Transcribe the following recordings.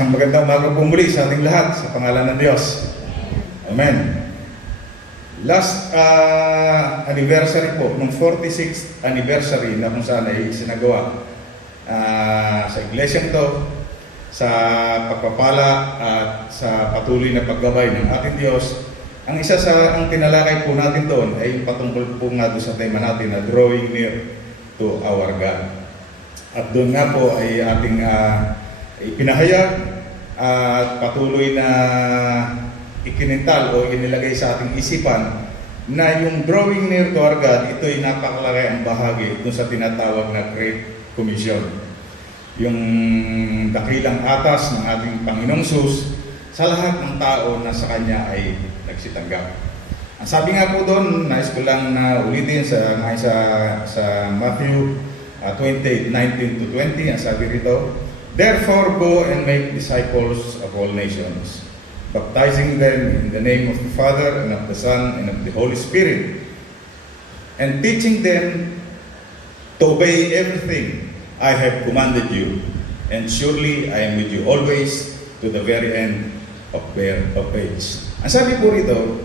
Isang magandang umaga po muli sa ating lahat sa pangalan ng Diyos. Amen. Last anniversary po, nung 46th anniversary na kung saan ay sinagawa sa iglesyang to, sa pagpapala at sa patuloy na paggabay ng ating Diyos. Ang isa sa ang tinalakay po natin doon ay patungkol po nga doon sa tema natin na drawing near to our God. At doon nga po ay ating ipinahayag at patuloy na ikinintal o inilagay sa ating isipan na yung drawing near to our God, ito ay napakalaki ang bahagi doon sa tinatawag na Great Commission. Yung dakilang atas ng ating Panginoong Sus sa lahat ng tao na sa Kanya ay nagsitanggap. Ang sabi nga po doon, nais ko lang na ulitin sa Matthew 28:19 to 20, ang sabi rito, "Therefore go and make disciples of all nations, baptizing them in the name of the Father and of the Son and of the Holy Spirit, and teaching them to obey everything I have commanded you, and surely I am with you always to the very end of age." Ang sabi po rito,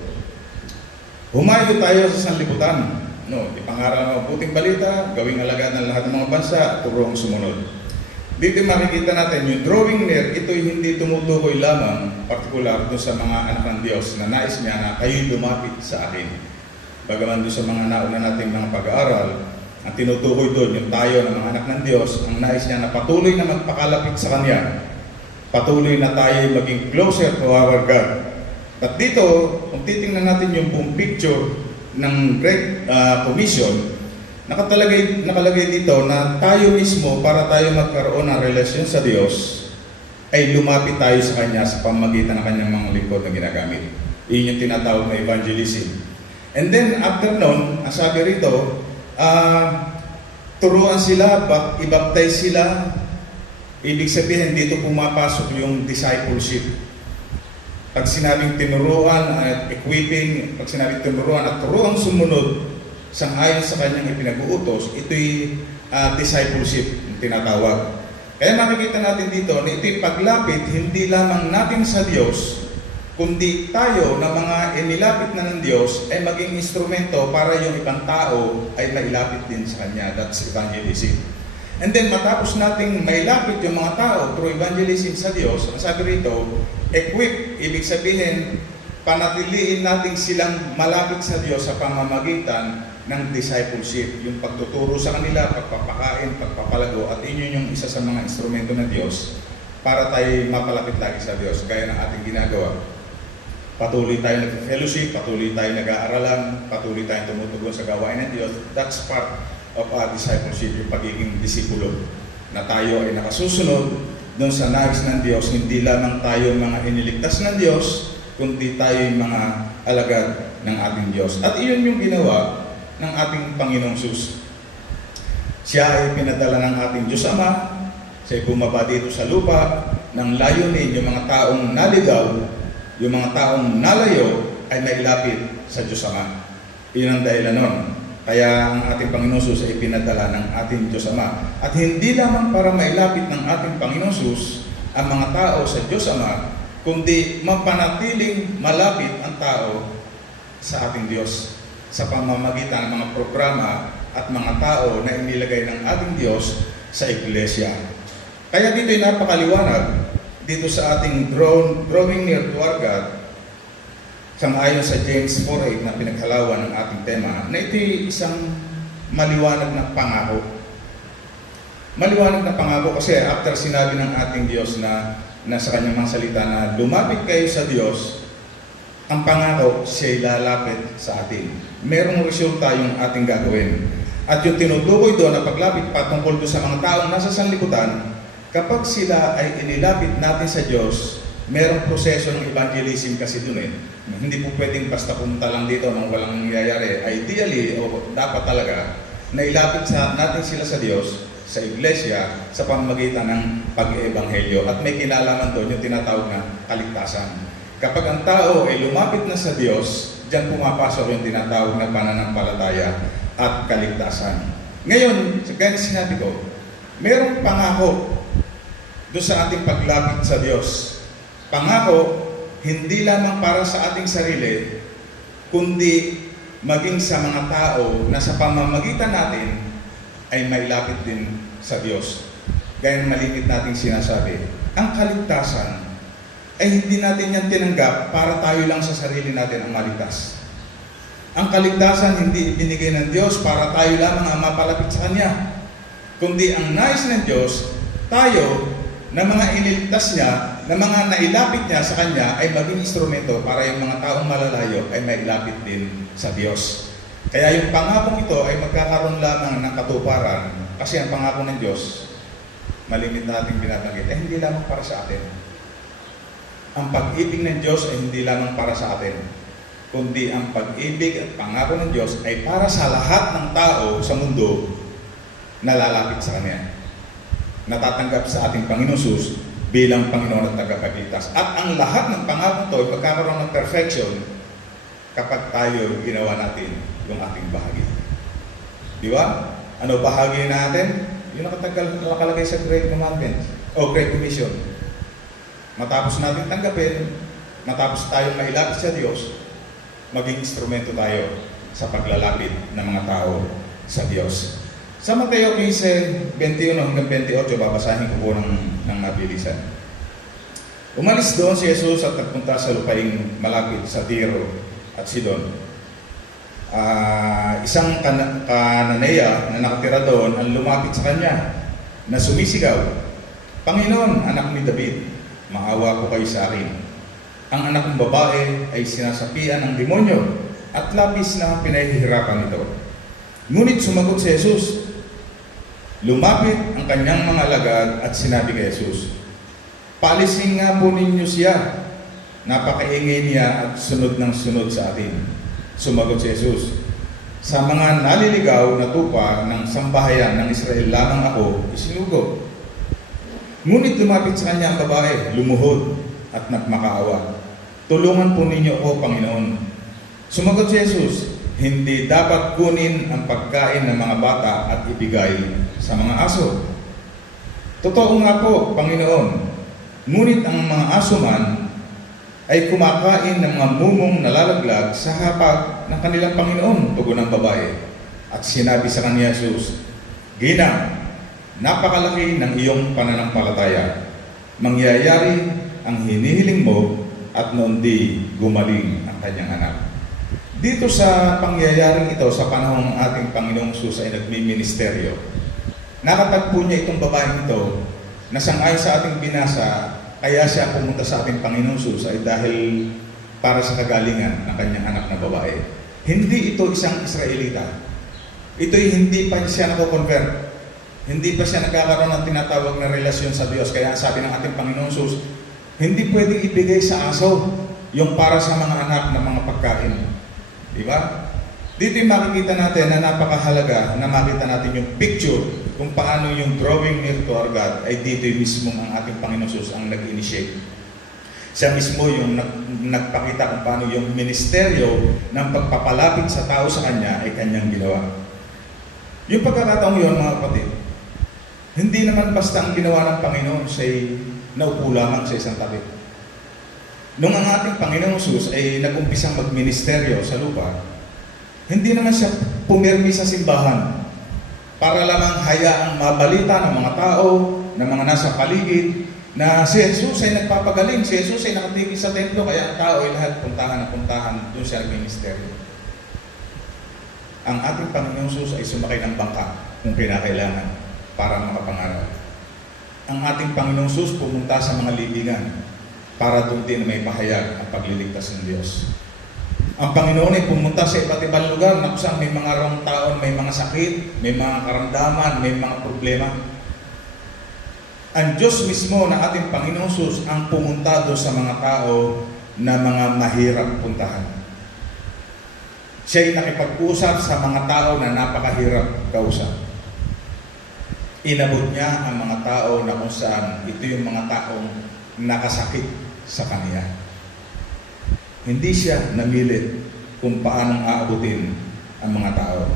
humayo tayo sa sanlibutan. Ipangaral ang mabuting balita, gawing alagad ng lahat ng mga bansa, turong sumunod. Dito makikita natin yung drawing near, ito'y hindi tumutukoy lamang partikular doon sa mga anak ng Diyos na nais niya na kayo'y lumapit sa akin. Bagaman doon sa mga nauna nating mga pag-aaral, ang tinutukoy doon yung tayo ng mga anak ng Diyos, ang nais niya na patuloy na magpakalapit sa Kanya. Patuloy na tayo maging closer to our God. At dito, kung titingnan natin yung buong picture ng Great Commission, nakalagay dito na tayo mismo, para tayo magkaroon ng relasyon sa Diyos, ay lumapit tayo sa Kanya sa pamamagitan ng Kanyang mga lingkod na ginagamit. Iyon yung tinatawag na evangelism. And then after nun, ang sabi rito, turuan sila, i-baptize sila. Ibig sabihin, dito pumapasok yung discipleship. Pag sinabing tinuruan at equipping, pag sinabing tinuruan at turuan sumunod sangayon sa Kanyang ipinag-uutos, ito'y discipleship yung tinatawag. Kaya makikita natin dito na ito'y paglapit hindi lamang natin sa Diyos, kundi tayo na mga inilapit na ng Diyos ay maging instrumento para yung ibang tao ay mailapit din sa Kanya. That's evangelism. And then matapos nating mailapit yung mga tao through evangelism sa Diyos, ang sabi rito, equip, ibig sabihin, panatiliin natin silang malapit sa Diyos sa pamamagitan ng discipleship, yung pagtuturo sa kanila, pagpapakain, pagpapalago, at yun yung isa sa mga instrumento ng Diyos para tayo mapalapit lagi sa Diyos, gaya ng ating ginagawa. Patuloy tayo nag-fellowship, patuloy tayo nag-aaralan, patuloy tayo tumutugon sa gawain ng Diyos. That's part of our discipleship, yung pagiging disipulo, na tayo ay nakasusunod doon sa nais ng Diyos, hindi lamang tayo mga iniligtas ng Diyos, kundi tayo yung mga alagad ng ating Diyos. At iyon yung ginawa ng ating Panginoong Sus. Siya ay pinadala ng ating Diyos Ama, siya ay bumaba dito sa lupa, ng layunin yung mga taong naligaw, yung mga taong nalayo ay nailapit sa Diyos Ama. Iyon ang dahilan nun. Kaya ang ating Panginoong Sus ay pinadala ng ating Diyos Ama. At hindi lamang para mailapit ng ating Panginoong Sus ang mga tao sa Diyos Ama, kundi mapanatiling malapit ang tao sa ating Diyos sa pamamagitan ng mga programa at mga tao na inilagay ng ating Diyos sa iglesia. Kaya dito ay napakaliwanag dito sa ating drawing near to our God, sangayon sa James 4:8 na pinaghalawan ng ating tema, na ito'y isang maliwanag na pangako. Maliwanag na pangako kasi after sinabi ng ating Diyos na sa Kanyang mga salita na lumapit kayo sa Diyos, ang pangako siya'y lalapit sa atin. Merong resulta yung ating gagawin. At yung tinutukoy doon na paglapit patungkol doon sa mga taong nasa sanlibutan, kapag sila ay inilapit natin sa Diyos, merong proseso ng evangelism kasi doon Hindi po pwedeng basta punta lang dito nang walang nangyayari. Ideally, o dapat talaga, nailapit natin sila sa Diyos, sa iglesia, sa pamamagitan ng pag-ebanghelyo. At may kinalaman doon yung tinatawag na kaligtasan. Kapag ang tao ay lumapit na sa Diyos, diyan pumapasok yung tinatawag na pananampalataya at kaligtasan. Ngayon, gaya sinabi ko, merong pangako doon sa ating paglapit sa Diyos. Pangako, hindi lamang para sa ating sarili, kundi maging sa mga tao na sa pamamagitan natin ay mailapit din sa Diyos. Gaya ng malimit nating sinasabi, ang kaligtasan ay hindi natin yan tinanggap para tayo lang sa sarili natin ang maligtas. Ang kaligtasan hindi ibinigay ng Diyos para tayo lamang ang mapalapit sa Kanya, kundi ang nais ng Diyos, tayo na mga iniligtas niya, na mga nailapit niya sa Kanya ay maging instrumento para yung mga taong malalayo ay mailapit din sa Diyos. Kaya yung pangakong ito ay magkakaroon lamang ng katuparan kasi ang pangako ng Diyos, malimit nating binabanggit, ay hindi lamang para sa atin. Ang pag-ibig ng Diyos ay hindi lamang para sa atin, kundi ang pag-ibig at pangako ng Diyos ay para sa lahat ng tao sa mundo na lalapit sa Kanya, natatanggap sa ating Panginoon Jesus bilang Panginoon at tagapagligtas. At ang lahat ng pangako ito ay magkakaroon ng perfection kapag tayo ginawa natin yung ating bahagi. Di ba? Ano bahagi natin? Yung nakalagay sa Great Commandment o Great Commission. Matapos natin tanggapin, matapos tayong mailapit sa Diyos, maging instrumento tayo sa paglalapit ng mga tao sa Diyos. Sa Mateo 15, 21 hanggang 28, babasahin ko po ng mabilisan. Umalis doon si Jesus at nagpunta sa lupaing malapit sa Tiro at Sidon. Isang Kananeya na nakatira doon ang lumapit sa kanya na sumisigaw, "Panginoon, anak ni David, maawa ko kayo sa akin. Ang anak kong babae ay sinasapian ng demonyo at labis na pinahihirapan ito." Ngunit sumagot si Jesus. Lumapit ang kanyang mga alagad at sinabi kay Jesus, "Paalisin nga po ninyo siya. Napakaingay niya at sunod ng sunod sa atin." Sumagot si Jesus, "Sa mga naliligaw na tupa ng sambahayan ng Israel lamang ako isinugo." Ngunit lumapit sa kanya ang babae, lumuhod at nagmakaawa. "Tulungan po ninyo ako, Panginoon." Sumagot si Jesus, "Hindi dapat kunin ang pagkain ng mga bata at ibigay sa mga aso." "Totoo nga po, Panginoon. Ngunit ang mga aso man ay kumakain ng mga mumong nalalaglag sa hapag ng kanilang Panginoon," tugon ng babae. At sinabi sa kanya Jesus, "Ginang, napakalaki ng iyong pananampalataya. Mangyayari ang hinihiling mo," at noon di gumaling ang kanyang anak. Dito sa pangyayaring ito, sa panahong ating Panginoong Jesus ay nagmi-ministeryo, nakatagpo niya itong babaeng ito na sang-ayon sa ating binasa, kaya siya pumunta sa ating Panginoong Jesus ay dahil para sa kagalingan ng kanyang anak na babae. Hindi ito isang Israelita. Ito'y hindi pa siya nako-convert. Hindi pa siya nagkakaroon ng tinatawag na relasyon sa Diyos. Kaya sabi ng ating Panginoong Jesus, hindi pwedeng ibigay sa aso yung para sa mga anak ng mga pagkain. Diba? Dito yung makikita natin na napakahalaga na makita natin yung picture kung paano yung drawing near to our God ay dito yung mismo ang ating Panginoon Jesus ang nag-initiate. Siya mismo yung nagpakita kung paano yung ministeryo ng pagpapalapit sa tao sa Kanya ay Kanyang ginawa. Yung pagkakataong yun, mga kapatid, hindi naman basta ang ginawa ng Panginoon siya'y naupo lamang sa isang tabi. Nung ang ating Panginoong Jesus ay nag-umpisang magministeryo sa lupa, hindi naman siya pumirmi sa simbahan para lamang hayaang mabalita ng mga tao, ng mga nasa paligid, na si Jesus ay nagpapagaling, si Jesus ay nakatigil sa templo, kaya ang tao ay lahat puntahan doon siya nagministeryo. Ang ating Panginoong Jesus ay sumakay ng bangka kung kinakailangan para makapangaral. Ang ating Panginoong Jesus pumunta sa mga libingan para doon din may pahayag ang pagliligtas ng Diyos. Ang Panginoon ay pumunta sa iba't ibang lugar na kung saan may mga rong taon, may mga sakit, may mga karamdaman, may mga problema. Ang Diyos mismo na ating Panginoong Jesus ang pumunta doon sa mga tao na mga mahirap puntahan. Siya'y nakipag-usap sa mga tao na napakahirap kausap. Inabot niya ang mga tao na kung saan ito yung mga taong nakasakit sa Kanya. Hindi siya namilit kung paanong aabutin ang mga tao.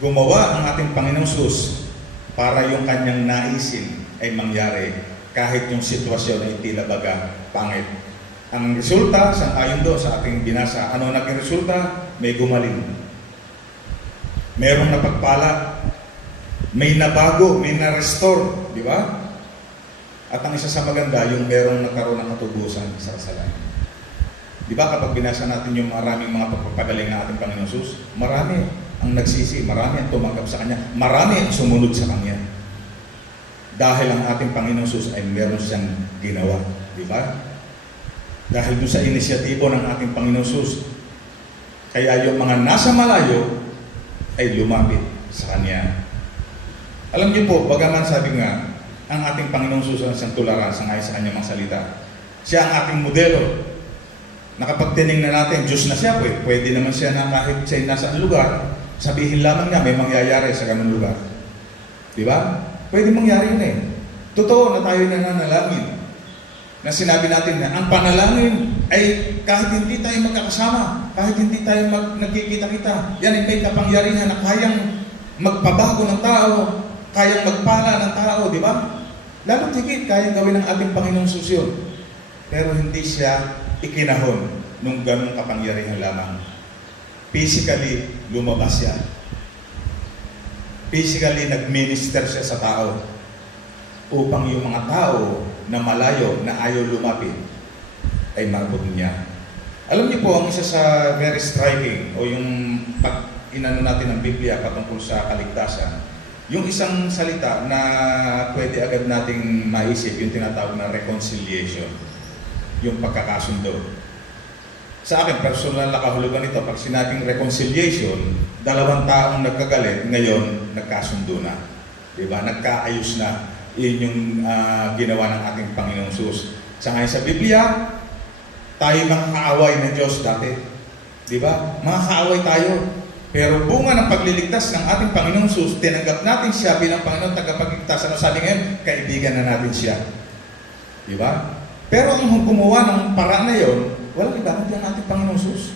Gumawa ang ating Panginoong Jesus para yung Kanyang naisin ay mangyari kahit yung sitwasyon ay tila baga pangit. Ang resulta, ayon doon sa ating binasa, ano naging resulta? May gumaling. Merong napagpala. May nabago, may na-restore. Di ba? At ang isa sa maganda, yung merong nagkaroon ng katubusan sa kasalanan. Di ba kapag binasa natin yung maraming mga pagpapagaling ng ating Panginoon Jesus, marami ang nagsisi, marami ang tumanggap sa Kanya, marami ang sumunod sa Kanya. Dahil ang ating Panginoon Jesus ay meron siyang ginawa. Di ba? Dahil doon sa inisyatibo ng ating Panginoon Jesus, kaya yung mga nasa malayo ay lumapit sa Kanya. Alam niyo po, bagaman sabi nga, ang ating Panginoon Jesus ay isang tularan sa Kanyang mga salita. Siya ang ating modelo. Na kapag tinignan natin, Diyos na siya, pwede naman siya na kahit siya nasa lugar, sabihin lamang niya may mangyayari sa ganung lugar. Di ba? Pwede mangyari yun eh. Totoo na tayo nananalangin. Na sinabi natin na ang panalangin ay kahit hindi tayo magkakasama, kahit hindi tayo nagkikita-kita, yan ay may kapangyarihan na kayang magpabago ng tao, kayang magpala ng tao, di ba? Lalo tigit, kayang gawin ng ating Panginoong Susyon. Pero hindi siya ikinahon nung ganong kapangyarihan lamang. Physically, lumabas siya. Physically, nag-minister siya sa tao upang yung mga tao na malayo, na ayaw lumapit, ay mabot niya. Alam niyo po, ang isa sa very striking, o yung pag inano natin ng Biblia patungkol sa kaligtasan, yung isang salita na pwede agad nating maisip, yung tinatawag na reconciliation, yung pagkakasundo. Sa akin, personal na kahulugan nito, pag sinabing reconciliation, dalawang taong nagkagalit, ngayon nagkasundo na. Diba? Nagkaayos na. Yun yung ginawa ng ating Panginoong Jesus. Sa ngayon sa Biblia, tayo mga kaaway ng Diyos dati. Di ba? Mga kaaway tayo. Pero bunga ng pagliligtas ng ating Panginoong Jesus, tinanggap natin siya bilang Panginoon tagapagligtas. Ano sabi ngayon? Kaibigan na natin siya. Di ba? Pero ang gumawa ng paraan na yun, walang iba kundi ang ating Panginoong Jesus.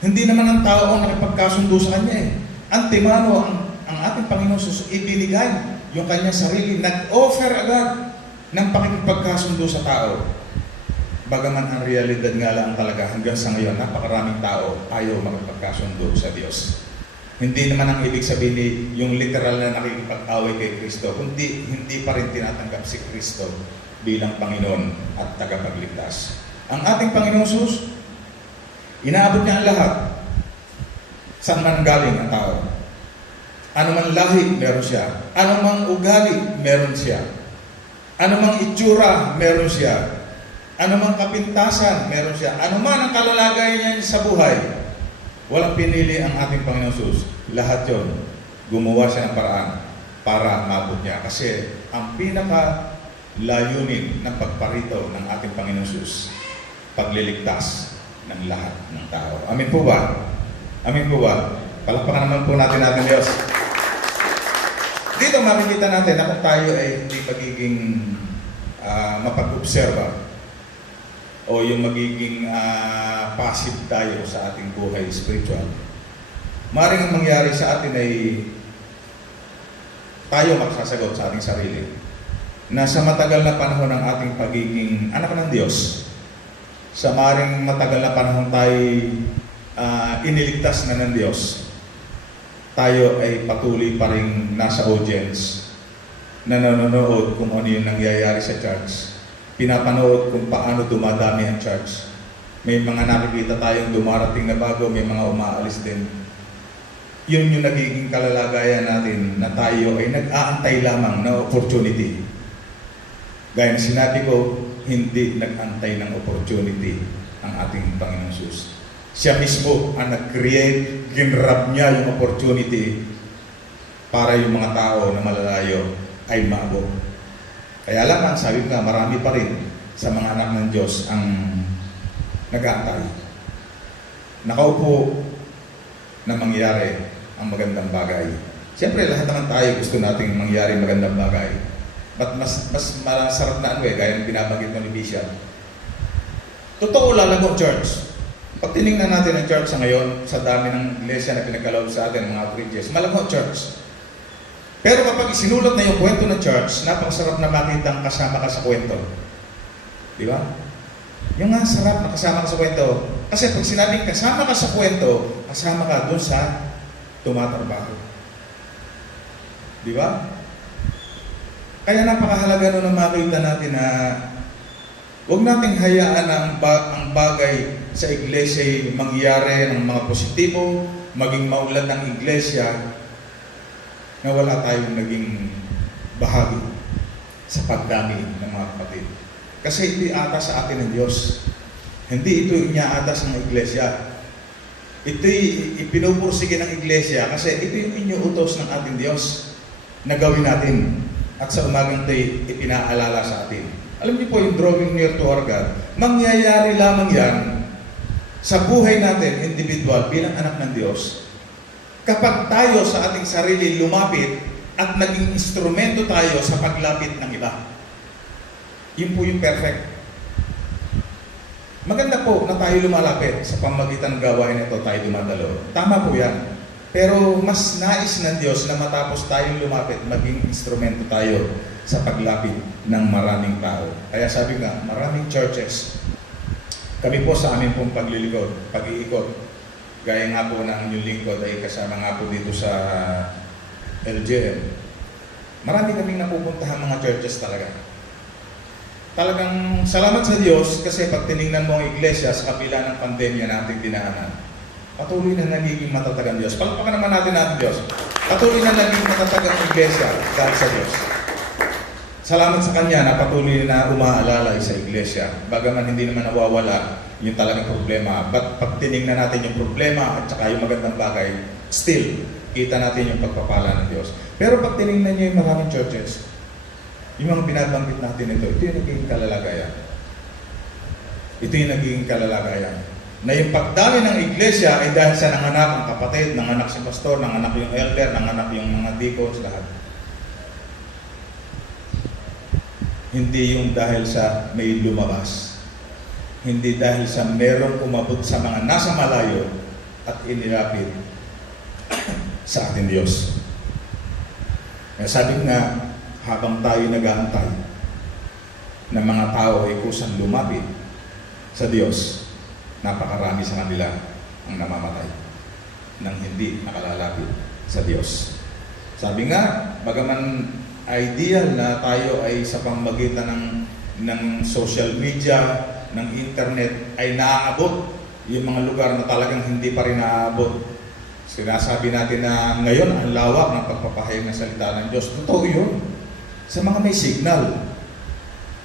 Hindi naman ang tao ang nakipagkasundo sa Kanya eh. Antimano, ang ating Panginoong Jesus ibinigay yung kanyang sarili, nag-offer agad ng pakikipagkasundo sa tao. Bagaman ang realidad nga lang talaga hanggang sa ngayon, napakaraming tao ayaw makipagkasundo sa Diyos. Hindi naman ang ibig sabihin yung literal na nakikipag-away kay Kristo, kundi hindi pa rin tinatanggap si Kristo bilang Panginoon at tagapagligtas. Ang ating Panginoong Jesus, inaabot niya ang lahat. Saan man galing ang tao? Ano man lahi, meron siya. Ano mang ugali, meron siya. Ano mang itsura, meron siya. Ano mang kapintasan, meron siya. Ano man ang kalalagayan niya sa buhay, walang pinili ang ating Panginoon Jesus. Lahat yon, gumawa siya ng paraan para maabot niya. Kasi ang pinaka layunin ng pagparito ng ating Panginoon Jesus, pagliligtas ng lahat ng tao. Amin po ba? Amin po ba? Palakpakan naman po natin Diyos. Dito makikita natin na kung tayo ay hindi magiging mapag-obserba o yung magiging passive tayo sa ating buhay spiritual, maaaring ang mangyari sa atin ay tayo magsasagot sa ating sarili na sa matagal na panahon ng ating pagiging anak ng Diyos, sa maaaring matagal na panahon tayo iniligtas na ng Diyos, tayo ay patuloy pa rin nasa audience na nanonood kung ano yung nangyayari sa church. Pinapanood kung paano dumadami ang church. May mga nakikita tayong dumarating na bago, may mga umaalis din. Yun yung nagiging kalalagayan natin na tayo ay nag-aantay lamang na opportunity. Gaya na sinabi ko, hindi nag-antay ng opportunity ang ating Panginoon Jesus. Siya mismo ang nag-create, ginrab niya yung opportunity para yung mga tao na malalayo ay maabot. Kaya lamang, sabi ko nga, marami pa rin sa mga anak ng Diyos ang nag-aantay. Nakaupo na mangyari ang magandang bagay. Siyempre, lahat naman tayo gusto nating mangyari magandang bagay. But mas masarap na gaya ng binabanggit mo ni Bishop. Totoo, lalago church. Pag tinignan natin ang church sa ngayon, sa dami ng iglesia na pinagkaloob sa atin, mga outreaches, malago church. Pero kapag isinulat na yung kwento ng church, napakasarap na makitang kasama ka sa kwento. Di ba? Yung nga sarap na kasama ka sa kwento. Kasi pag sinabing kasama ka sa kwento, kasama ka dun sa tumatrabaho. Di ba? Kaya napakahalaga nun na makita natin na huwag nating hayaan na ang bagay sa iglesia ay mangyari ng mga positibo, maging maulad ng iglesia, na wala tayong naging bahagi sa pagdami ng mga kapatid. Kasi ito atas sa atin ng Diyos. Hindi ito iniaatas ng iglesia. Ito'y ipinupursige ng iglesia kasi ito yung inyuutos ng ating Diyos na gawin natin. At sa umagang ito'y ipinaalala sa atin. Alam niyo po yung drawing near to our God, mangyayari lamang yan sa buhay natin, individual, bilang anak ng Diyos. Kapag tayo sa ating sarili lumapit at naging instrumento tayo sa paglapit ng iba. Yun po yung perfect. Maganda po na tayo lumalapit sa pamagitan ng gawain nito tayo dumadalo. Tama po yan. Pero mas nais ng Diyos na matapos tayong lumapit, maging instrumento tayo sa paglapit ng maraming tao. Kaya sabi nga, maraming churches. Kami po sa amin pong paglilingkod, pag-iikot, gaya nga po ng inyong lingkod ay kasama nga po dito sa LGM. Marami kaming napupuntahan mga churches talaga. Talagang salamat sa Diyos kasi pag tinignan mo ang iglesia sa kabila ng pandemya na ating dinaanan, patuloy na nagiging matatag ang Diyos. Palakpakan naman natin Diyos. Patuloy na nagiging matatag ang iglesia dahil sa Diyos. Salamat sa Kanya na patuloy na umaalala sa iglesia. Bagaman hindi naman nawawala yung talagang problema. But pag tinignan natin yung problema at saka yung magandang bagay, still, kita natin yung pagpapala ng Diyos. Pero pag tinignan nyo yung maraming churches, yung mga binabanggit natin ito yung naging kalalagayan. Ito yung naging kalalagayan. Na yung pagdami ng iglesia ay dahil sa nanganak ang kapatid, nanganak si pastor, nanganak yung elder, nanganak yung mga deacons, lahat. Hindi yung dahil sa may lumabas. Hindi dahil sa merong umabot sa mga nasa malayo at inilapit sa ating Diyos. Kaya sabi nga, habang tayo nag-aantay na mga tao ay kusang lumapit sa Diyos, napakarami sa kanila ang namamatay nang hindi nakalalapit sa Diyos. Sabi nga, bagaman ideal na tayo ay sa pamamagitan ng social media, ng internet, ay naaabot yung mga lugar na talagang hindi pa rin naaabot. Sinasabi natin na ngayon ang lawak ng pagpapahayag ng salita ng Diyos. Totoo yun. Sa mga may signal.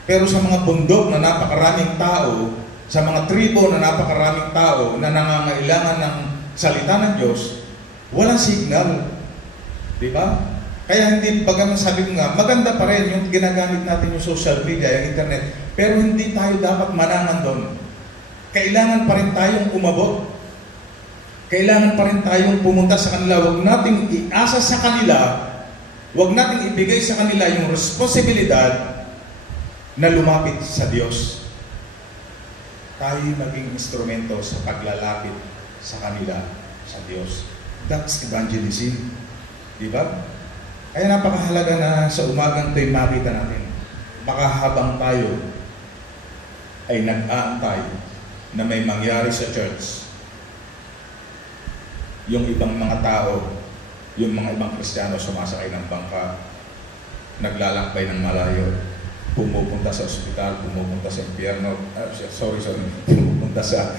Pero sa mga bundok na napakaraming tao, sa mga tribo na napakaraming tao na nangangailangan ng salita ng Diyos, walang signal. Di ba? Kaya hindi, bagaman sabi ko nga, maganda pa rin yung ginagamit natin yung social media, yung internet, pero hindi tayo dapat manangan doon. Kailangan pa rin tayong umabot. Kailangan pa rin tayong pumunta sa kanila. Huwag nating iasa sa kanila, huwag nating ibigay sa kanila yung responsibilidad na lumapit sa Diyos. Tayo maging instrumento sa paglalapit sa kanila, sa Diyos. That's evangelism. Diba? Kaya napakahalaga na sa umagang ito'y makita natin. Baka habang tayo ay nag-aantay na may mangyari sa church, yung ibang mga tao, yung mga ibang Kristiyano sumasakay ng bangka, naglalakbay ng malayo, pumupunta sa ospital, pumupunta sa impyerno, pumupunta sa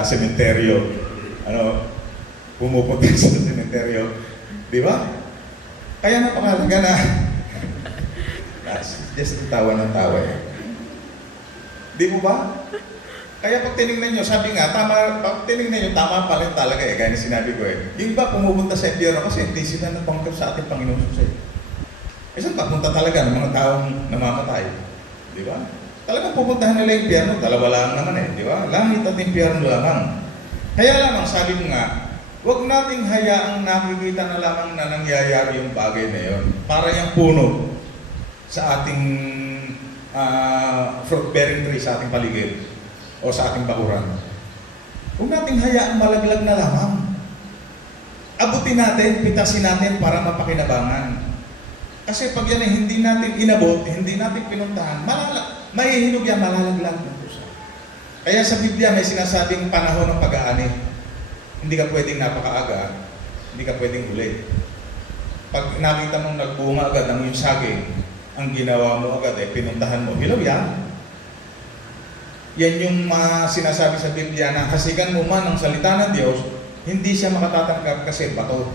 sementeryo, pumupunta sa sementeryo, di ba? Kaya napakahalaga na just tawa ng tawa eh. Di mo ba? Kaya pag tinignan nyo, sabi nga, pag tinignan nyo, tama pa rin talaga eh, gaya sinabi ko eh. Yung iba pumupunta sa impyerno kasi hindi sila natangkap sa ating Panginoon Jose. Eh saan papunta talaga ng mga taong namamatay? Di ba? Talagang pupuntahan nila yung impyerno, dalawa lang naman eh, di ba? Langit at impyerno lamang. Kaya lamang, sabi mo nga, huwag nating hayaang nakikita na lamang na nangyayari yung bagay na yun. Para yung puno sa ating fruit-bearing tree sa ating paligid o sa ating bakuran. Huwag nating hayaang malaglag na lamang. abutin natin, pitasin natin para mapakinabangan. Kasi pag yan ay hindi natin inabot, hindi natin pinuntahan, mahihinog yan, malalaglag ng puso. Kaya sa Biblia may sinasabing panahon ng pag-aani. Hindi ka pwedeng napakaaga, hindi ka pwedeng huli. Pag nakita mong nagbunga agad ang iyong saging, ang ginawa mo agad ay pinuntahan mo, hilaw yan. Yan yung sinasabi sa Biblia na hasigan mo man ang salita ng Diyos, hindi siya makatatanggap kasi bato.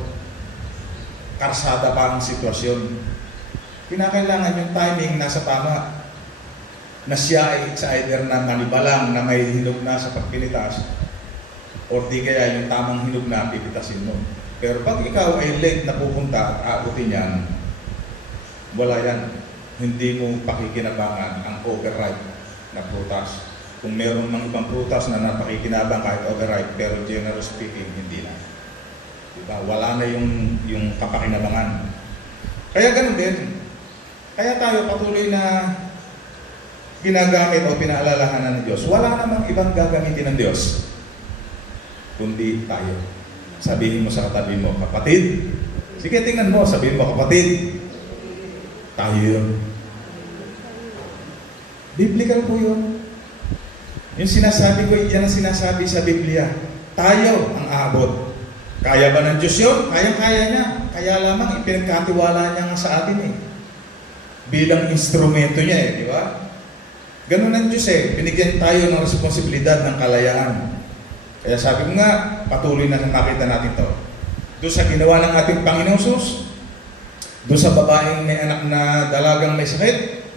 Karsada pa ang sitwasyon. Kinakailangan yung timing nasa tama. Na siya ay it's either na manibalang na may hinog na sa pagpilitas o di kaya yung tamang hinog na pipitasin mo. Pero pag ikaw ay late na pupunta at aabutin yan, wala yan. Hindi mo pakikinabangan ang overripe na prutas. Kung meron mga ibang prutas na napakikinabang kahit overripe, pero generally speaking, hindi na. Diba? Wala na yung kapakinabangan. Kaya ganun din. Kaya tayo patuloy na ginagamit o pinaalalahanan ng Diyos. Wala namang ibang gagamitin ng Diyos, kundi tayo. Sabihin mo sa katabi mo, kapatid. Sige, tingnan mo, sabihin mo, kapatid. Tayo yun. Biblical po yun. Yung sinasabi ko, yan ang sinasabi sa Biblia. Tayo ang aabot. Kaya ba ng Diyos yun? Kaya-kaya niya. Kaya lamang ipinagkatiwala niya nga sa atin eh. Bilang instrumento niya eh, di ba? Ganun ang Diyos eh. Binigyan tayo ng responsibilidad ng kalayaan. Kaya sabi ko nga, patuloy na makita natin to. Doon sa ginawa ng ating Panginoong Sus, doon sa babaeng may anak na dalagang may sakit,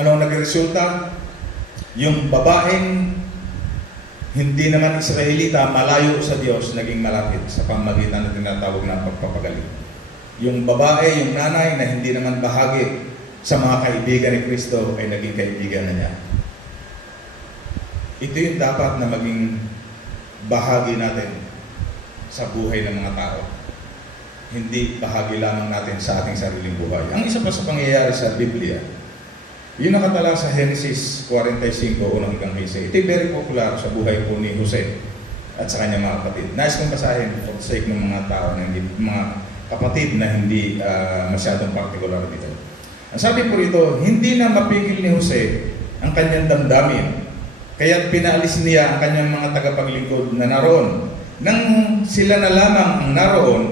ano ang nagresulta? Yung babaeng hindi naman Israelita, malayo sa Diyos, naging malapit sa pamagitan ng tinatawag na pagpapagaling. Yung babae, yung nanay na hindi naman bahagi sa mga kaibigan ni Kristo ay naging kaibigan na niya. Ito yung dapat na maging bahagi natin sa buhay ng mga tao. Hindi bahagi lamang natin sa ating sariling buhay. Ang isa pa sa pangyayari sa Biblia, yun nakatala sa Genesis 45, unang hanggang 15. Ito'y very popular sa buhay po ni Jose at sa kanyang mga kapatid. Nais kong basahin for the sake ng mga tao, ng mga kapatid na hindi masyadong particular dito. Ang sabi po rito, hindi na mapigil ni Jose ang kanyang damdamin, kaya't pinaalis niya ang kanyang mga tagapaglingkod na naroon. Nang sila na lamang ang naroon,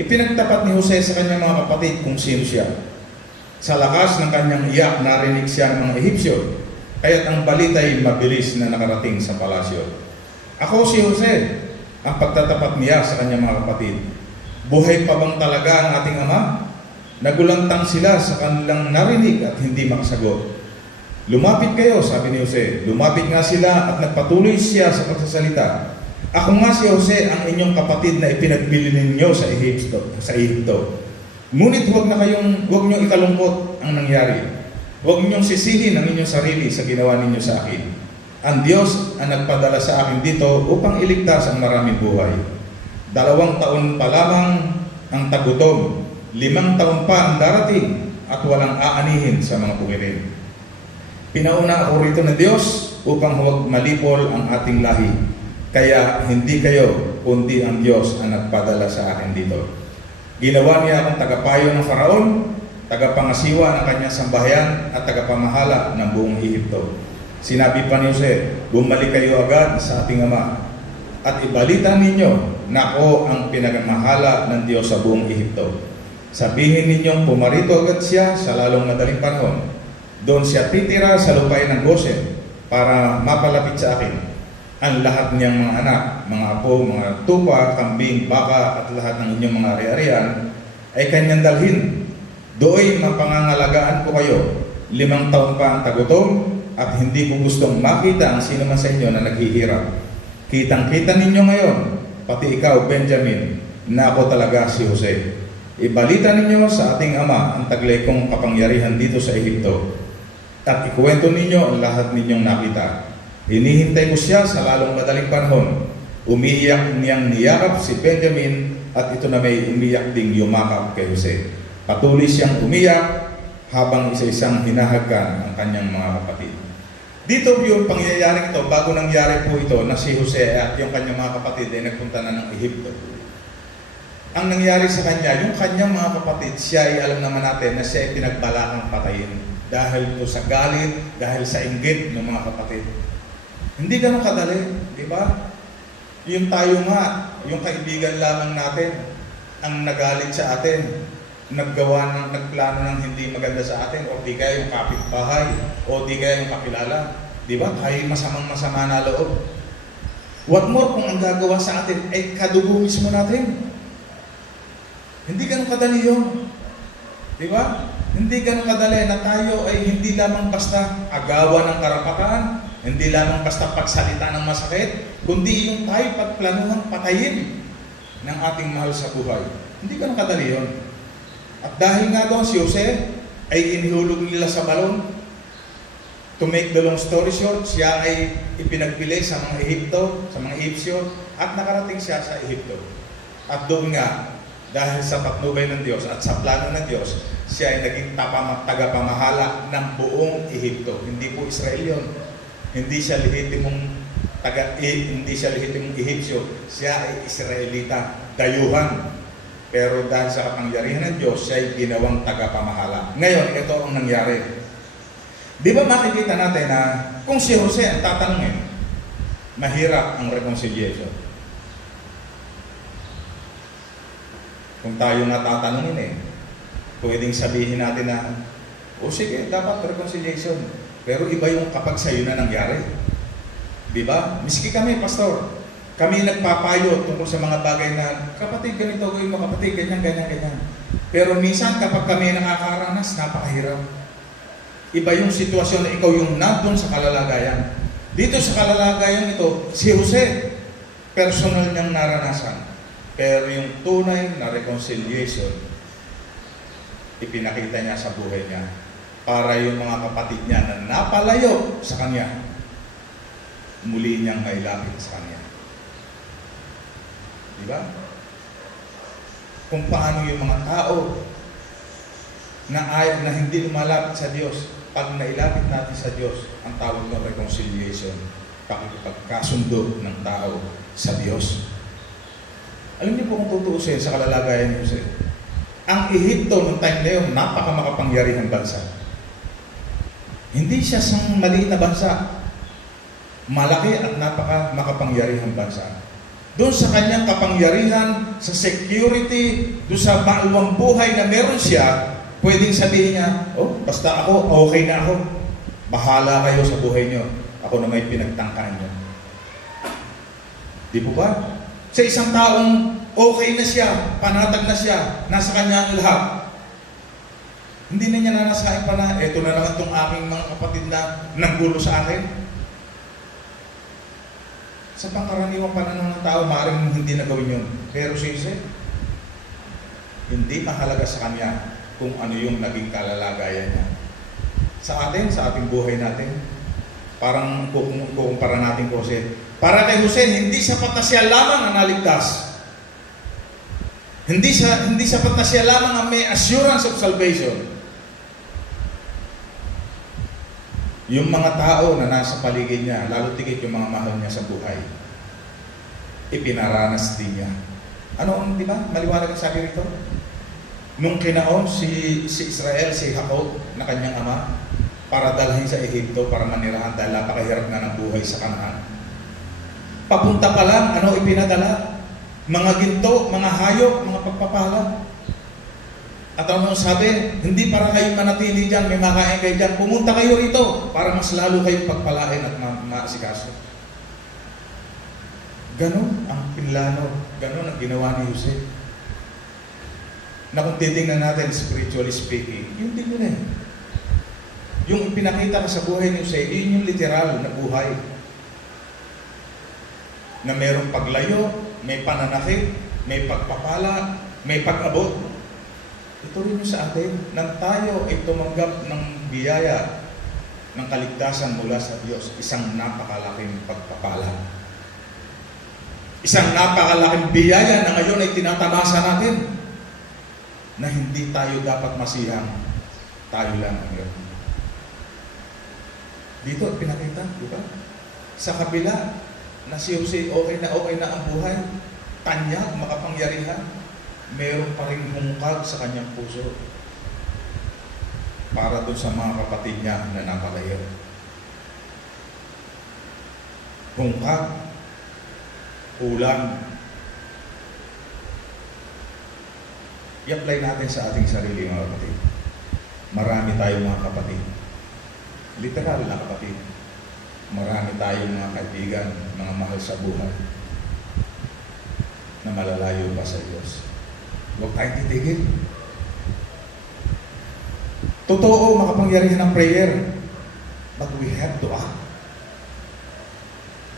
ipinagtapat ni Jose sa kanyang mga kapatid kung sino siya. Sa lakas ng kanyang iyak, narinig siya ng mga Ehipsyo, kaya't ang balita ay mabilis na nakarating sa palasyo. Ako si Jose, ang pagtatapat niya sa kanyang mga kapatid. Buhay pa bang talaga ang ating ama? Nagulantang sila sa kanilang narinig at hindi makasagot. Lumapit kayo, sabi ni Jose. Lumapit nga sila at nagpatuloy siya sa pagsasalita. Ako nga si Jose, ang inyong kapatid na ipinagbili ninyo sa Ehipto. Ngunit huwag niyong ikalungkot ang nangyari. Huwag niyong sisihin ang inyong sarili sa ginawa ninyo sa akin. Ang Diyos ang nagpadala sa akin dito upang iligtas ang maraming buhay. 2 taon pa lamang ang tagutom. 5 taon pa ang darating at walang aanihin sa mga pugirin. Pinauna ako rito ng Diyos upang huwag malipol ang ating lahi. Kaya hindi kayo, kundi ang Diyos ang nagpadala sa akin dito. Ginawa niya akong tagapayo ng Faraon, tagapangasiwa ng kanyang sambahayan at tagapamahala ng buong Ehipto. Sinabi pa ni Jose, bumalik kayo agad sa ating ama at ibalita ninyo na ako ang pinagmahala ng Diyos sa buong Ehipto. Sabihin ninyong pumarito agad siya sa lalong madaling panahon. Doon siya titira sa lupain ng Goshen para mapalapit sa akin. Ang lahat niyang mga anak, mga apo, mga tupa, kambing, baka at lahat ng inyong mga ari-arian ay kanyang dalhin. Doon mapangangalagaan ko kayo. 5 taon pa ang tagutom at hindi ko gustong makita ang sino man sa inyo na naghihirap. Kitang-kita ninyo ngayon, pati ikaw, Benjamin, na ako talaga si Jose. Ibalita ninyo sa ating ama ang taglay kong kapangyarihan dito sa Ehipto at ikuwento ninyo ang lahat ninyong nakita. Hinihintay ko siya sa lalong madaling panahon. Umiiyak niyang niyakap si Benjamin at ito na may umiyak ding yumakap kay Jose. Patuloy siyang umiyak habang isa-isang hinahagkan ang kanyang mga kapatid. Dito yung pangyayaring ito, bago nangyari po ito na si Jose at yung kanyang mga kapatid ay nagpunta na ng Ehipto. Ang nangyari sa kanya, yung kanyang mga kapatid, siya ay alam naman natin na siya ay pinagbalakang patayin. Dahil to sa galit, dahil sa inggit ng mga kapatid. Hindi ganun kadali, di ba? Yung tayo nga, yung kaibigan lamang natin, ang nagalit sa atin, nagplano ng hindi maganda sa atin, o di kaya yung kapitbahay, o di kaya yung kakilala. Di ba? Tayo masama na loob. What more kung ang gagawa sa atin ay kadugo mismo natin. Hindi ganun kadali yun. Di ba? Hindi ganun kadali na tayo ay hindi lamang basta agawan ng karapatan, hindi lamang basta pagsalita ng masakit, kundi yung tayo pagplanuhan patayin ng ating mahal sa buhay. Hindi ganun kadali yun. At dahil nga doon si Jose ay inihulog nila sa balon, to make the long story short, siya ay ipinagpili sa mga Ehipto, sa mga Egyptyo, at nakarating siya sa Ehipto. At doon nga, dahil sa patnubay ng Diyos at sa plano ng Diyos, siya ay naging tagapamahala ng buong Ehipto. Hindi po Israel yun. Hindi siya lehitimong Ehipsyo. Siya ay Israelita, dayuhan. Pero dahil sa kapangyarihan ng Diyos, siya ay ginawang tagapamahala. Ngayon, ito ang nangyari. Di ba makikita natin na kung si Jose ang tatanungin, mahirap ang reconciliation. Kung tayo nga tatanungin pwedeng sabihin natin na, o sige, dapat reconciliation. Pero iba yung kapag sa'yo na nangyari. Di ba? Miski kami, pastor, kami nagpapayo tungkol sa mga bagay na, kapatid, ganito gawin mo, kapatid, ganyan. Pero minsan kapag kami nakakaranas, napakahirap. Iba yung sitwasyon na ikaw yung nandun sa kalalagayan. Dito sa kalalagayan ito, si Jose, personal niyang naranasan. Pero yung tunay na reconciliation, ipinakita niya sa buhay niya para yung mga kapatid niya na napalayo sa kanya, muli niyang mailapit sa kanya. Diba? Kung paano yung mga tao na ayaw na hindi lumalapit sa Diyos, pag nailapit natin sa Diyos, ang tawag ng reconciliation, pakikipagkasundo ng tao sa Diyos. Alam niyo po kung tutuusin sa kalalagayan ni Jose, ang Ehipto noong time na yun, napakamakapangyarihang bansa. Hindi siya isang maliit na bansa. Malaki at napakamakapangyarihang bansa. Doon sa kanyang kapangyarihan, sa security, doon sa maalwang buhay na meron siya, pwedeng sabihin niya, oh, basta ako, okay na ako. Bahala kayo sa buhay niyo. Ako na may pinagtangkaan niyo. Di po ba? Sa isang taong okay na siya, panatag na siya, nasa kanya ang lahat. Hindi na niya nanasain pa na, eto na naman itong aking mga kapatid na nanggulo sa akin. Sa pangkaraniwang pananaw ng tao, maaaring hindi na gawin yun. Pero si Jose, hindi mahalaga sa kanya kung ano yung naging kalalagayan niya. Sa atin, sa ating buhay natin, parang kukumpara natin ko Jose. Para kay Jose, hindi sapat na siya lamang ang naligtas. Hindi sapat na siya lamang ang may assurance of salvation. Yung mga tao na nasa paligid niya, lalo tigit yung mga mahal niya sa buhay, ipinaranas din niya. Ano, di ba? Maliwanag ang sabi rito. Nung kinaon si Israel, si Jacob, na kanyang ama, para dalhin sa Ehipto, para manirahan dahil napakahirap na ng buhay sa Kanaan. Papunta pa lang, ano ipinadala? Mga ginto, mga hayop, mga pagpapala. At ano sabi, hindi para kayo manatili dyan, may makain kayo dyan, pumunta kayo rito para mas lalo kayong pagpalain at maasikaso. Ganon ang pinlano, ganon ang ginawa ni Jose. Na kung titingnan natin, spiritually speaking, yun din yun Yung pinakita ka sa buhay ni Jose, yun yung literal na buhay. Na mayroong paglayo, may pananakit, may pagpapala, may pag-abot. Ito rin yung sa atin, nang tayo ay tumanggap ng biyaya ng kaligtasan mula sa Diyos, isang napakalaking pagpapala. Isang napakalaking biyaya na ngayon ay tinatamasa natin na hindi tayo dapat masihang, tayo lang ang yun. Dito pinakita, di ba? Sa kabila na si Jose okay na ang buhay, tanyag, makapangyarihan, meron pa rin hungkag sa kanyang puso para doon sa mga kapatid niya na napalayo. Hungkag, ulan. I-apply natin sa ating sarili, mga kapatid. Marami tayong mga kapatid. Literal na kapatid. Marami tayong mga kaibigan, mga mahal sa buhay na malalayo pa sa Diyos. Huwag tayong titigil. Totoo, makapangyarihan ng prayer. But we have to act.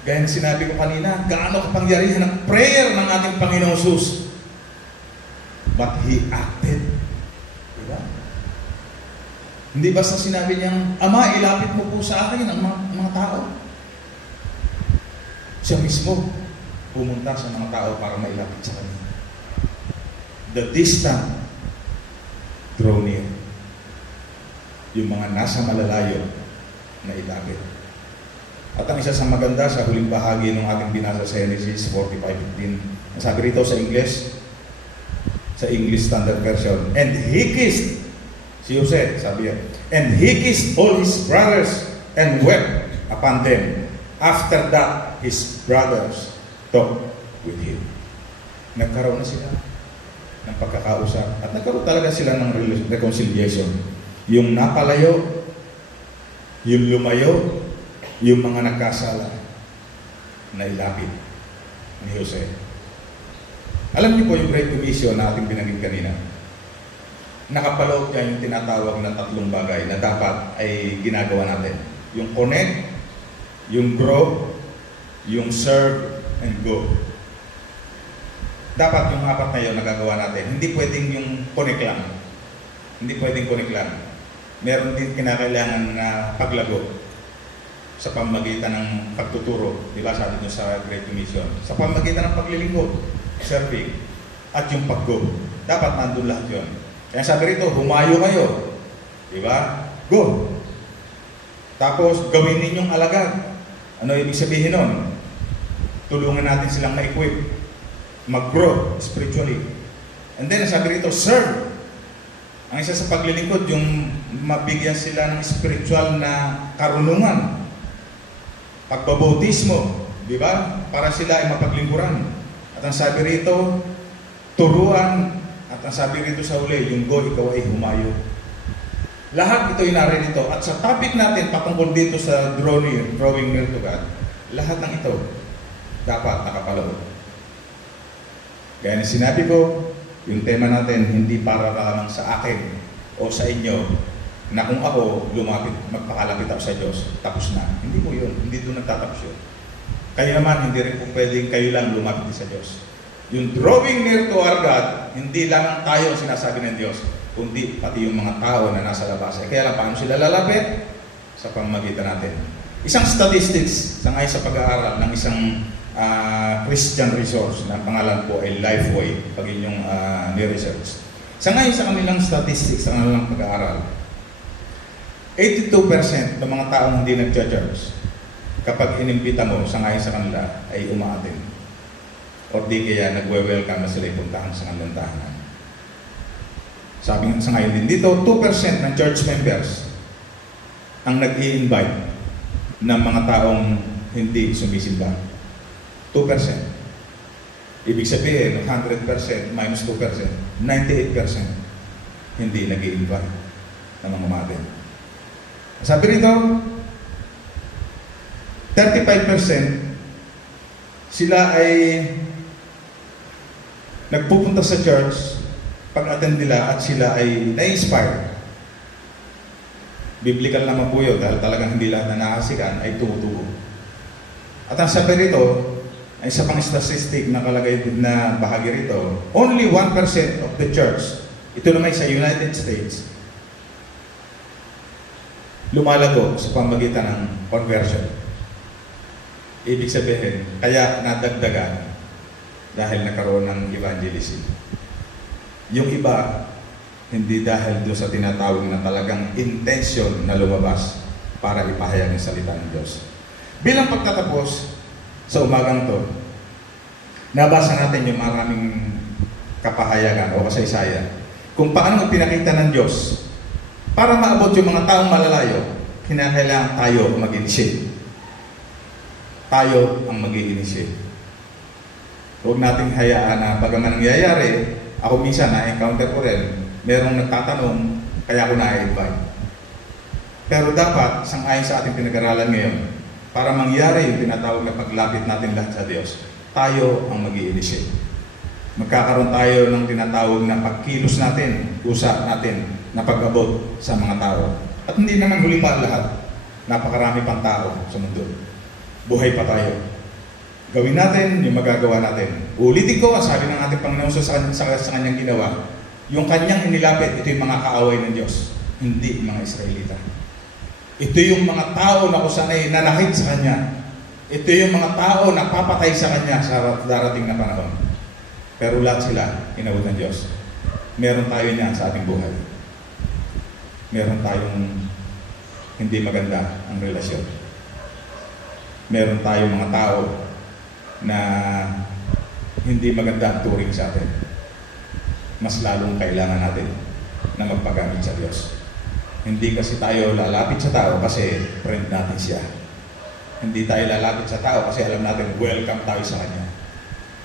Gaya ng sinabi ko kanina, gaano kapangyarihan ng prayer ng ating Panginoong Jesus. But He acted. Diba? Hindi basta sinabi niyang, Ama, ilapit mo po sa akin ang mga tao. Siya mismo pumunta sa mga tao para mailapit sa Kanya. The distant draw near. Yung mga nasa malalayo na ilapit. At ang isa sa maganda sa huling bahagi ng ating binasa sa Genesis 45:15, sabi rito sa English Standard Version, and he kissed, si Jose, sabi yan, and he kissed all his brothers and wept upon them. After that, his brothers talked with him. Nagkaroon na sila ng pagkakausap at nagkaroon talaga sila ng reconciliation. Yung napalayo, yung lumayo, yung mga nagkasala na ilapit ni Jose. Alam niyo po yung Great Commission na ating binanggit kanina. Nakapaloob niya yung tinatawag na tatlong bagay na dapat ay ginagawa natin. Yung connect, yung grow, yung serve, and go. Dapat yung apat na yun nagagawa natin. Hindi pwedeng yung connect lang. Hindi pwedeng connect lang. Meron din kinakailangan na paglago sa pamagitan ng pagtuturo. Di ba sabi nyo sa Great Commission? Sa pamagitan ng paglilingkod, serving, at yung pag-go. Dapat nandun lahat yun. Kaya sabi rito, humayo kayo. Di ba? Go! Tapos, gawin ninyong alagad. Ano ibig sabihin nun? Tulungan natin silang ma-equip. Mag-grow spiritually. And then, sabi rito, serve. Ang isa sa paglilingkod, yung mabigyan sila ng spiritual na karunungan. Pagbabautismo, di ba? Para sila ay mapaglingkuran. At ang sabi rito, turuan. At ang sabi rito sa uli, yung go, ikaw ay humayo. Lahat ito ay naririto. At sa topic natin, patungkol dito sa drawing near to God, lahat ng ito, dapat nakapaloob. Kaya na sinabi ko, yung tema natin, hindi para lamang sa akin o sa inyo, na kung ako lumapit, magpakalapit ako sa Diyos, tapos na. Hindi po yun. Hindi doon nagtatapos yun. Kayo naman, hindi rin po pwedeng kayo lang lumapit sa Diyos. Yung drawing near to our God, hindi lamang tayo ang sinasabi ng Diyos, kundi pati yung mga tao na nasa labas. Kaya lang, paano sila lalapit? Sa pamamagitan natin. Isang statistics, sa ngayon sa pag-aaral ng isang Christian resource na pangalan po ay Lifeway, pag inyong ni-research. Sa ngayon sa kanilang statistics, sa kanilang pag-aaral, 82% ng mga taong hindi nag-church, kapag inimbita mo sa ngayon sa kanila, ay umaatin. O di kaya nagwe-welcome na sila ipuntahan sa kanilang tahanan. Sabi nga sa ngayon din dito, 2% ng church members ang nag-i-invite ng mga taong hindi sumisimba. 2%. Ibig sabihin, 100% minus 2%, 98% hindi nag-i-invite ng mga umatin. Sabi rito, 35% sila ay nagpupunta sa church pag-attend nila at sila ay na-inspire. Biblical naman po yun dahil talagang hindi lahat na nakasikan ay tumutubo. At ang sabi rito, ay sa pang statistic na kalagay na bahagi rito, only 1% of the church, ito naman sa United States, lumalago sa pamagitan ng conversion. Ibig sabihin, kaya nadagdagan dahil nagkaroon ng evangelism. Yung iba, hindi dahil doon sa tinatawag na talagang intention na lumabas para ipahayag ang salita ng Diyos. Bilang pagtatapos sa umagang to, nabasa natin yung maraming kapahayagan o kasaysayan kung paano pinakita ng Diyos para maabot yung mga taong malalayo. Kinakailangan tayo ang mag-initiate. Tayo ang mag-initiate. Huwag nating hayaan na bagaman nangyayari, ako minsan na-encounter ko rin, merong nagtatanong, kaya ako na-invite. Pero dapat, sang-ayon sa ating pinag-aralan ngayon, para mangyari yung tinatawag na paglapit natin lahat sa Diyos, tayo ang mag-i-initiate. Magkakaroon tayo ng tinatawag na pagkilos natin, usap natin, na pag-abot sa mga tao. At hindi naman huli pa ang lahat. Napakarami pang tao sa mundo. Buhay pa tayo. Gawin natin yung magagawa natin. Ulitin ko, sabi ng ating Panginoon sa kanyang ginawa, yung kanyang inilapit, ito yung mga kaaway ng Diyos, hindi mga Israelita. Ito yung mga tao na kusanay nanahid sa Kanya. Ito yung mga tao na papatay sa Kanya sa darating na panahon. Pero lahat sila, inabot ng Diyos. Meron tayo niya sa ating buhay. Meron tayong hindi maganda ang relasyon. Meron tayong mga tao na hindi maganda ang turing sa atin. Mas lalong kailangan natin na magpagamit sa Diyos. Hindi kasi tayo lalapit sa tao kasi friend natin siya. Hindi tayo lalapit sa tao kasi alam natin welcome tayo sa Kanya.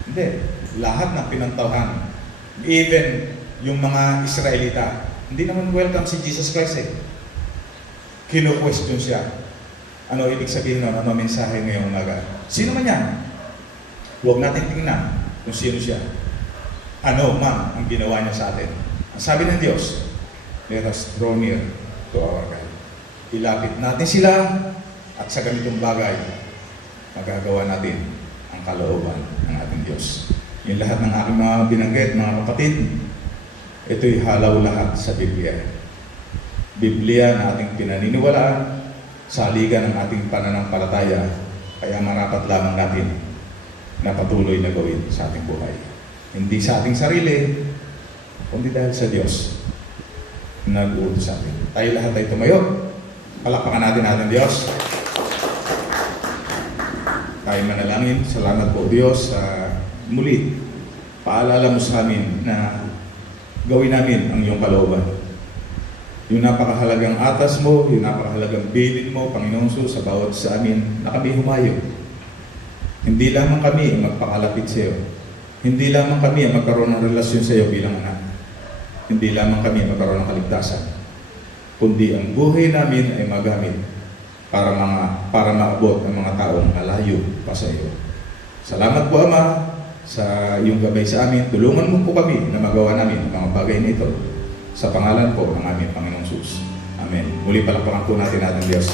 Hindi. Lahat ng pinantauhan, even yung mga Israelita, hindi naman welcome si Jesus Christ eh. Kino-question siya. Ano ibig sabihin nun? Ano mensahe ngayong umaga? Sino man yan? Huwag natin tingnan kung sino siya. Ano man ang ginawa niya sa atin. Ang sabi ng Diyos, let us draw near to our God. Ilapit natin sila at sa ganitong bagay, magagawa natin ang kalooban ng ating Diyos. Yung lahat ng aking mga binanggit, mga kapatid, ito'y halaw lahat sa Biblia. Biblia na ating pinaniniwalaan, saligan ng ating pananampalataya, kaya marapat lamang natin na patuloy na gawin sa ating buhay. Hindi sa ating sarili, kundi dahil sa Diyos nag-uutos sa atin. Tayo lahat ay tumayo. Palakpakan natin ating Diyos. Tayo manalangin. Salamat po Diyos sa muli. Paalala mo sa amin na gawin namin ang iyong kalooban. Yung napakahalagang atas mo, yung napakahalagang bilin mo, Panginoon Jesus, sa bawat sa amin na kami humayo. Hindi lamang kami ang magpakalapit sa iyo. Hindi lamang kami ang magkaroon ng relasyon sa iyo bilang anak. Hindi lamang kami ang magkaroon ng kaligtasan. Kundi ang buhay namin ay magamit para maabot ang mga taong malayo pa sa iyo. Salamat po Ama sa iyong gabay sa amin. Tulungan mo po kami na magawa namin ang mga bagay nito sa pangalan po ng aming Panginoong Jesus. Amen. Muli palakpakan po natin Diyos.